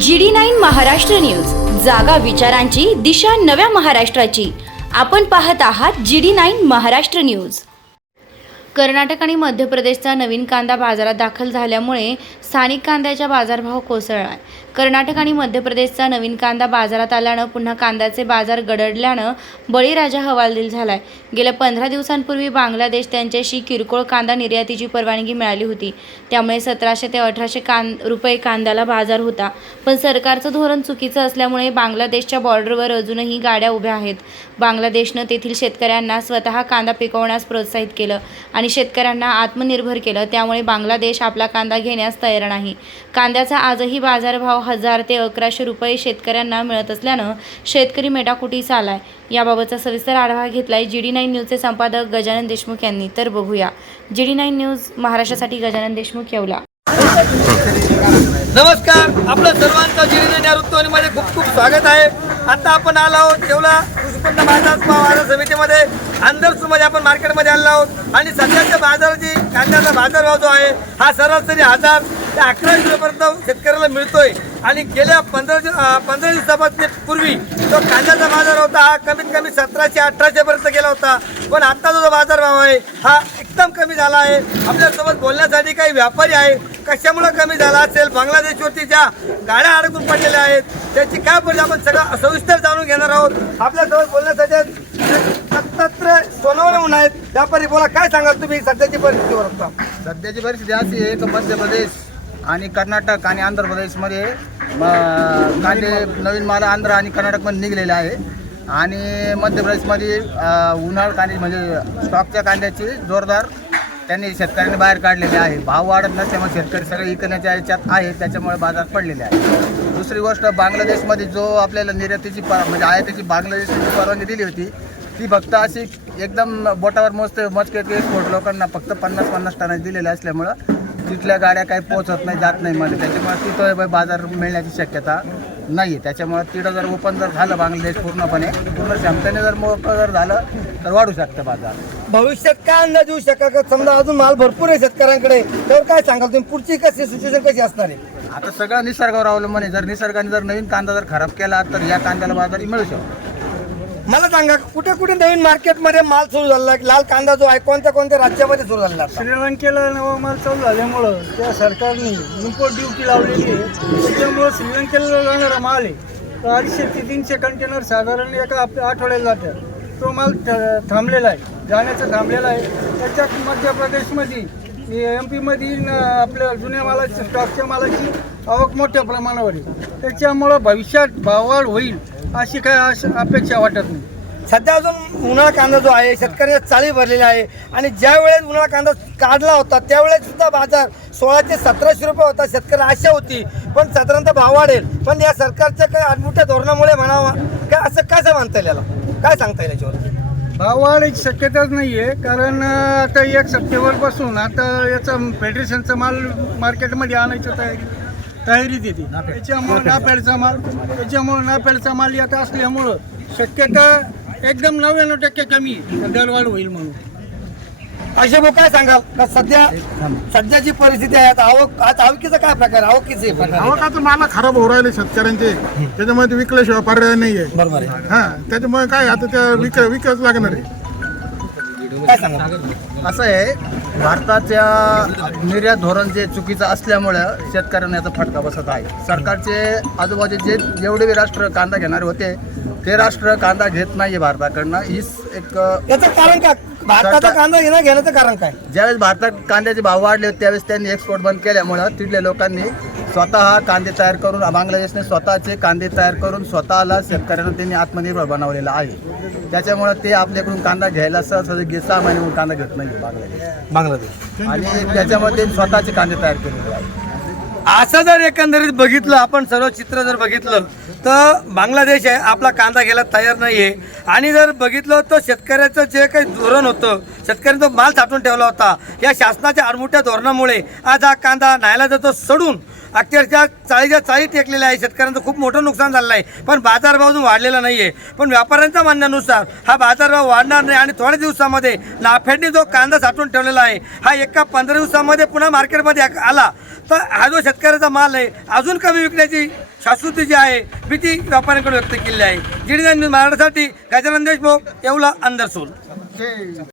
G D nine Maharashtra news. जागा विचारांची दिशा नव्या महाराष्ट्राची. आपण पाहत आहात G D nine Maharashtra news. Karnataka आणि मध्य प्रदेशचा नवीन कांदा बाजारात दाखल झाल्यामुळे स्थानिक कांद्याचा बाजारभाव कोसळला कर्नाटक आणि मध्य प्रदेशचा नवीन कांदा बाजारात आल्यानं पुन्हा कांद्याचे बाजार गडडल्यानं बळीराजा हवालदिल झालाय. गेल्या पंधरा दिवसांपूर्वी बांगलादेश त्यांच्याशी किरकोळ कांदा निर्यातीची परवानगी मिळाली होती. त्यामुळे सतराशे ते अठराशे कां रुपये कांद्याला बाजार होता. पण सरकारचं धोरण चुकीचं असल्यामुळे बांगलादेशच्या बॉर्डरवर अजूनही गाड्या उभ्या आहेत. बांगलादेशनं तेथील शेतकऱ्यांना स्वतः कांदा पिकवण्यास प्रोत्साहित केलं आणि शेतकऱ्यांना आत्मनिर्भर केलं. त्यामुळे बांगलादेश आपला कांदा घेण्यास तयार नाही. कांद्याचा आजही बाजारभाव हजार ते अकराशे रुपये शेतकऱ्यांना मिळत असल्यानं शेतकरी मेटाकुटीस आलाय. याबाबतचा सविस्तर आढावा घेतलाय जी डी नाईन न्यूजचे संपादक गजानन देशमुख यांनी. तर बघूया. जी डी नाईन न्यूज महाराष्ट्रासाठी गजानन देशमुख येवला. नमस्कार. आपलं सर्वांचं जिल्हा या ऋतुवाणीमध्ये खूप खूप स्वागत आहे. आता आपण आलो आहोत येवला उत्पन्न बाजार बाजार समितीमध्ये. अंदरसूमध्ये आपण मार्केटमध्ये आलो आहोत. आणि सध्याच्या बाजाराची कांद्याचा बाजारभाव जो आहे हा सरासरी हजार ते अकराशे रुपयापर्यंत शेतकऱ्याला मिळतोय. आणि गेल्या पंधरा पंधरा दिवसापासून पूर्वी कांद्याचा बाजार होता हा कमीत कमी सतराशे अठराशेपर्यंत गेला होता. पण आत्ताचा जो बाजारभाव आहे हा एकदम कमी झाला आहे. आपल्यासोबत बोलण्यासाठी काही व्यापारी आहे कशामुळे कमी झाला असेल? बांगलादेशवरती ज्या गाड्या अडकून पडलेल्या आहेत त्याची काय परिणाम आपण सगळं सविस्तर जाणून घेणार आहोत. आपल्यासोबत बोलण्यासाठी दत्तात्रय सोनवणे म्हणून आहेत. व्यापारी बोला काय सांगाल तुम्ही सध्याची परिस्थितीवर आता? सध्याची परिस्थिती अशी आहे की मध्य प्रदेश आणि कर्नाटक आणि आंध्र प्रदेशमध्ये मग कांदे नवीन माल आंध्र आणि कर्नाटकमध्ये निघलेले आहे. आणि मध्य प्रदेशमध्ये उन्हाळा उन्हाळ कांदे म्हणजे स्टॉकच्या कांद्याची जोरदार त्यांनी शेतकऱ्यांनी बाहेर काढलेले आहे. भाव वाढत नसल्यामुळे शेतकरी सगळे विकण्याच्या याच्यात आहे त्याच्यामुळे बाजार पडलेले आहे. दुसरी गोष्ट बांगलादेशमध्ये जो आपल्याला निर्यातीची पर म्हणजे आयातीची बांगलादेशची परवानगी दिली होती ती फक्त अशी एकदम बोटावर मोजते मजके एक्सपोर्ट लोकांना फक्त पन्नास पन्नास टनाची दिलेली असल्यामुळं तिथल्या गाड्या काही पोहोचत नाही जात नाही मध्ये. त्याच्यामुळे तिथं बाजार मिळण्याची शक्यता नाही आहे त्याच्यामुळे तिथं जर ओपन जर झालं बांगलादेश पूर्णपणे पूर्ण क्षमतेने जर मोकळं जर झालं तर वाढू शकतं बाजार. भविष्यात काय अंदाज येऊ शकाल का? समजा अजून माल भरपूर आहे शेतकऱ्यांकडे तर काय सांगाल तुम्ही? पुढची कशी सिच्युएशन कशी असणार आहे? आता सगळं निसर्गावर अवलंबून आहे. जर निसर्गाने जर नवीन कांदा जर खराब केला तर या कांद्याला बाजार मिळू शकतो. मला सांगा कुठे कुठे नवीन मार्केटमध्ये माल सुरू झाला? आहे? लाल कांदा जो आहे कोणत्या कोणत्या राज्यामध्ये सुरू झाला श्रीलंकेला नवा माल चालू झाल्यामुळं त्या सरकारने इम्पोर्ट ड्युटी लावलेली आहे. त्याच्यामुळं श्रीलंकेला जाणारा माल आहे. तो अडीचशे ते तीनशे कंटेनर साधारण एका आठवड्याला जातात तो माल थांबलेला आहे. जाण्याचा थांबलेला आहे. त्याच्यात मध्य प्रदेशमध्ये एम पीमध्ये आपल्या जुन्या मालाची स्टॉकच्या मालाची आवक मोठ्या प्रमाणावर आहे. त्याच्यामुळं भविष्यात भाववाढ होईल अशी काय आश अपेक्षा वाटत नाही. सध्या अजून उन्हाळा कांदा जो आहे शेतकऱ्यांच्या चाळी भरलेला आहे. आणि ज्या वेळेस उन्हाळा कांदा काढला होता त्यावेळेस सुद्धा बाजार सोळा ते सतराशे रुपये होता. शेतकरी आशा होती पण साधारणतः भाव वाढेल. पण या सरकारच्या काही अडमुठ्या धोरणामुळे म्हणावं काय असं कसं मानता येईल याला? काय सांगता येईल याच्यावर? भाव वाढायची शक्यताच नाही आहे कारण अं, आता एक सप्टेंबरपासून आता याचा फेडरेशनचा माल मार्केटमध्ये आणायची तयारी तयारीत येते त्याच्यामुळं नाफेडचा माल त्याच्यामुळं नाफेडचा माल येत असल्यामुळं शक्यता एकदम नव्याण्णव टक्के कमी दरवाढ होईल म्हणून. अशा भाऊ काय सांगाल? का सध्या सध्याची परिस्थिती आहे आता आवक आता आवकीचा काय प्रकार आहे? आवकीचे प्रकार. आहे. आवकाचं माल खराब होऊ राहिले शेतकऱ्यांचे. त्याच्यामुळे ते विकल्याशिवाय पर्याय नाहीये. बरोबर आहे. हा त्याच्यामुळे काय आता त्या विक विकच लागणार आहे. काय सांगाल असं आहे भारताच्या निर्यात धोरण जे चुकीचं असल्यामुळं शेतकऱ्यांना याचा फटका बसत आहे. सरकारचे आजूबाजू जे जेवढे राष्ट्र कांदा घेणारे होते ते राष्ट्र कांदा घेत नाही भारताकडनं. हीच एक याचं कारण काय? भारताचा कांदा घेणं घेण्याचं कारण काय? ज्यावेळेस भारतात कांद्याचे भाव वाढले त्यावेळेस त्यांनी एक्सपोर्ट बंद केल्यामुळं तिथल्या लोकांनी स्वतः कांदे तयार करून बांगलादेशने स्वतःचे कांदे तयार करून स्वतःला शेतकऱ्यांना त्यांनी आत्मनिर्भर बनवलेलं आहे. त्याच्यामुळं ते आपल्याकडून कांदा घ्यायला सहज गे सहा महिन्याहून कांदा घेत नाही बांगलादेश. बांगलादेश. आणि त्याच्यामध्ये स्वतःचे कांदे तयार केलेले आहे असं जर एकंदरीत बघितलं आपण सर्व चित्र जर बघितलं तर बांगलादेश आहे आपला कांदा घ्यायला तयार नाही आहे आणि जर बघितलं तर शेतकऱ्याचं जे काही धोरण होतं शेतकऱ्यांचा माल साठवून ठेवला होता. या शासनाच्या आडमुठ्या धोरणामुळे आज हा कांदा न्यायला जातो सडून अक्षरशः चाळीच्या चाळी टेकलेल्या आहे शेतकऱ्यांचं खूप मोठं नुकसान झालेलं आहे. पण बाजारभाव अजून वाढलेला नाही आहे पण व्यापाऱ्यांच्या म्हणण्यानुसार हा बाजारभाव वाढणार नाही आणि थोड्या दिवसामध्ये नाफेडने जो कांदा साठवून ठेवलेला आहे हा एका पंधरा दिवसामध्ये पुन्हा मार्केटमध्ये आला. तर हा जो शेतकऱ्याचा माल आहे अजून कमी विकण्याची शाश्वती जी आहे भीती व्यापाऱ्यांकडे व्यक्त केली आहे. जिडी महाराष्ट्रासाठी गजानन देशमुख येवला अंदरसूल.